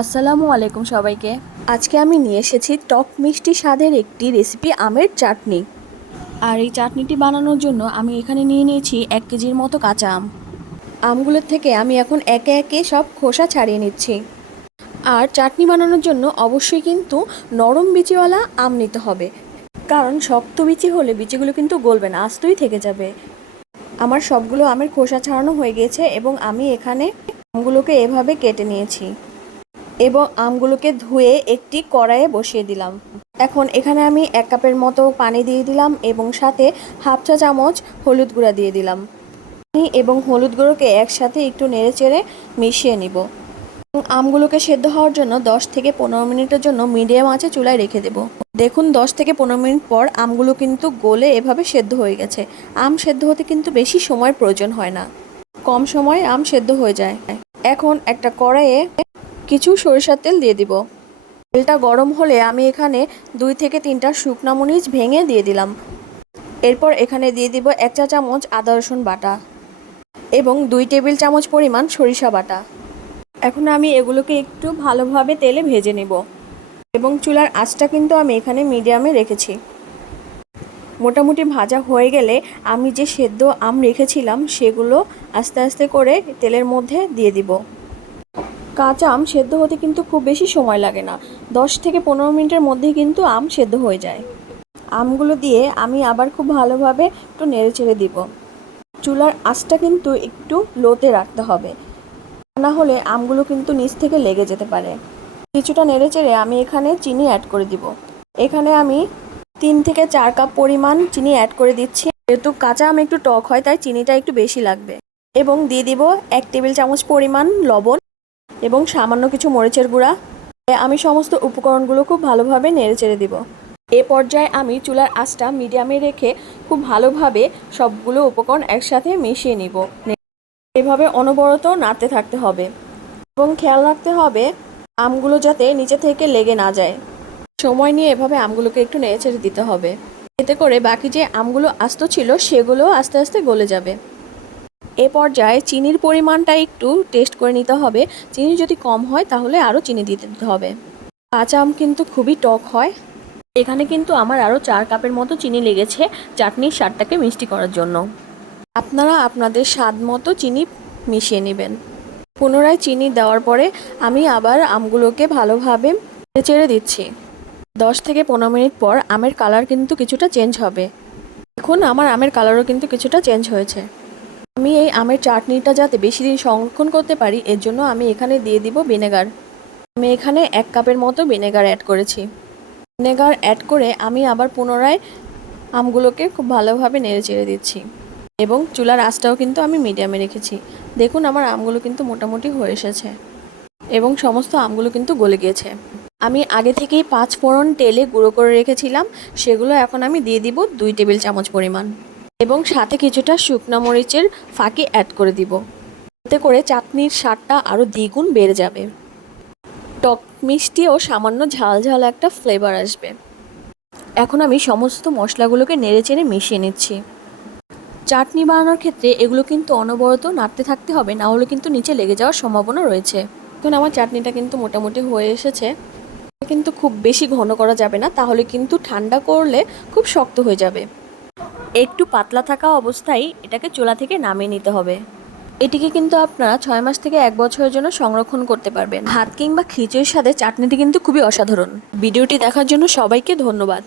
আসসালামু আলাইকুম সবাইকে। আজকে আমি নিয়ে এসেছি টক মিষ্টি স্বাদের একটি রেসিপি, আমের চাটনি। আর এই চাটনিটি বানানোর জন্য আমি এখানে নিয়ে নিয়েছি 1 কেজির মতো কাঁচা আম। আমগুলোর থেকে আমি এখন একে একে সব খোসা ছাড়িয়ে নিচ্ছি। আর চাটনি বানানোর জন্য অবশ্যই কিন্তু নরম বিচিওয়ালা আম নিতে হবে, কারণ শক্ত বিচি হলে বিচিগুলো কিন্তু গলবে না, আস্তই থেকে যাবে। আমার সবগুলো আমের খোসা ছাড়ানো হয়ে গেছে এবং আমি এখানে আমগুলোকে এভাবে কেটে নিয়েছি এবং আমগুলোকে ধুয়ে একটি কড়াইয়ে বসিয়ে দিলাম। এখন এখানে আমি 1 কাপের মতো পানি দিয়ে দিলাম এবং সাথে হাফ চা চামচ হলুদ গুঁড়া দিয়ে দিলাম। পানি এবং হলুদ গুঁড়োকে একসাথে একটু নেড়েচেড়ে মিশিয়ে নিব। আমগুলোকে সেদ্ধ হওয়ার জন্য 10 থেকে 15 মিনিটের জন্য মিডিয়াম আঁচে চুলায় রেখে দেব। দেখুন 10 থেকে 15 মিনিট পর আমগুলো কিন্তু গলে এভাবে সেদ্ধ হয়ে গেছে। আম সেদ্ধ হতে কিন্তু বেশি সময় প্রয়োজন হয় না, কম সময়ে আম সেদ্ধ হয়ে যায়। এখন একটা কড়াইয়ে কিছু সরিষার তেল দিয়ে দিব। তেলটা গরম হলে আমি এখানে 2 থেকে 3টা শুকনা মরিচ ভেঙে দিয়ে দিলাম। এরপর এখানে দিয়ে দিব 1 চা চামচ আদা রসুন বাটা এবং 2 টেবিল চামচ পরিমাণ সরিষা বাটা। এখন আমি এগুলোকে একটু ভালোভাবে তেলে ভেজে নেব এবং চুলার আঁচটা কিন্তু আমি এখানে মিডিয়ামে রেখেছি। মোটামুটি ভাজা হয়ে গেলে আমি যে সেদ্ধ আম রেখেছিলাম সেগুলো আস্তে আস্তে করে তেলের মধ্যে দিয়ে দিব। কাঁচা আম সেদ্ধ হতে কিন্তু খুব বেশি সময় লাগে না, 10 থেকে 15 মিনিটের মধ্যেই কিন্তু আম সেদ্ধ হয়ে যায়। আমগুলো দিয়ে আমি আবার খুব ভালোভাবে একটু নেড়েচেড়ে দিব। চুলার আঁচটা কিন্তু একটু লোতে রাখতে হবে, না হলে আমগুলো কিন্তু নিচ থেকে লেগে যেতে পারে। কিছুটা নেড়েচেড়ে আমি এখানে চিনি অ্যাড করে দিব। এখানে আমি 3 থেকে 4 কাপ পরিমাণ চিনি অ্যাড করে দিচ্ছি। যেহেতু কাঁচা আম একটু টক হয় তাই চিনিটা একটু বেশি লাগবে। এবং দিয়ে দিব 1 টেবিল চামচ পরিমাণ লবণ এবং সামান্য কিছু মরিচের গুঁড়া। আমি সমস্ত উপকরণগুলো খুব ভালোভাবে নেড়েচেড়ে দিব। এ পর্যায়ে আমি চুলার আঁচটা মিডিয়ামে রেখে খুব ভালোভাবে সবগুলো উপকরণ একসাথে মিশিয়ে নিব। এভাবে অনবরত নাড়তে থাকতে হবে এবং খেয়াল রাখতে হবে আমগুলো যাতে নিচে থেকে লেগে না যায়। সময় নিয়ে এভাবে আমগুলোকে একটু নেড়েচেড়ে দিতে হবে, এতে করে বাকি যে আমগুলো আস্ত ছিল সেগুলো আস্তে আস্তে গলে যাবে। এ পর্যায়ে চিনির পরিমাণটা একটু টেস্ট করে নিতে হবে। চিনি যদি কম হয় তাহলে আরও চিনি দিতে হবে। কাঁচা আম কিন্তু খুবই টক হয়। এখানে কিন্তু আমার আরও 4 কাপের মতো চিনি লেগেছে চাটনির স্বাদটাকে মিষ্টি করার জন্য। আপনারা আপনাদের স্বাদ মতো চিনি মিশিয়ে নেবেন। পুনরায় চিনি দেওয়ার পরে আমি আবার আমগুলোকে ভালোভাবে নেড়েচেড়ে দিচ্ছি। 10 থেকে 15 মিনিট পর আমের কালার কিন্তু কিছুটা চেঞ্জ হবে। এখন আমার আমের কালারও কিন্তু কিছুটা চেঞ্জ হয়েছে। আমি এই আমের চাটনিটা যাতে বেশি দিন সংরক্ষণ করতে পারি এর জন্য আমি এখানে দিয়ে দিব ভিনেগার। আমি এখানে 1 কাপের মতো ভিনেগার অ্যাড করেছি। ভিনেগার অ্যাড করে আমি আবার পুনরায় আমগুলোকে খুব ভালোভাবে নেড়েচেড়ে দিচ্ছি এবং চুলার আঁচটাও কিন্তু আমি মিডিয়ামে রেখেছি। দেখুন আমার আমগুলো কিন্তু মোটামুটি হয়ে এসেছে এবং সমস্ত আমগুলো কিন্তু গলে গিয়েছে। আমি আগে থেকেই 5 ফোড়ন তেলে গুঁড়ো করে রেখেছিলাম, সেগুলো এখন আমি দিয়ে দিব 2 টেবিল চামচ পরিমাণ এবং সাথে কিছুটা শুকনো মরিচের ফাঁকি অ্যাড করে দিব। এতে করে চাটনির স্বাদটা আরও দ্বিগুণ বেড়ে যাবে। টক মিষ্টি ও সামান্য ঝাল ঝাল একটা ফ্লেভার আসবে। এখন আমি সমস্ত মশলাগুলোকে নেড়েচেড়ে মিশিয়ে নিচ্ছি। চাটনি বানানোর ক্ষেত্রে এগুলো কিন্তু অনবরত নাড়তে থাকতে হবে, না হলে কিন্তু নিচে লেগে যাওয়ার সম্ভাবনা রয়েছে। এখন আমার চাটনিটা কিন্তু মোটামুটি হয়ে এসেছে, কিন্তু খুব বেশি ঘন করা যাবে না, তাহলে কিন্তু ঠান্ডা করলে খুব শক্ত হয়ে যাবে। একটু পাতলা থাকা অবস্থায় এটাকে চুলা থেকে নামিয়ে নিতে হবে। এটিকে কিন্তু আপনারা 6 মাস থেকে 1 বছরের জন্য সংরক্ষণ করতে পারবেন। ভাত কিংবা খিচুড়ির সাথে চাটনিটি কিন্তু খুবই অসাধারণ। ভিডিওটি দেখার জন্য সবাইকে ধন্যবাদ।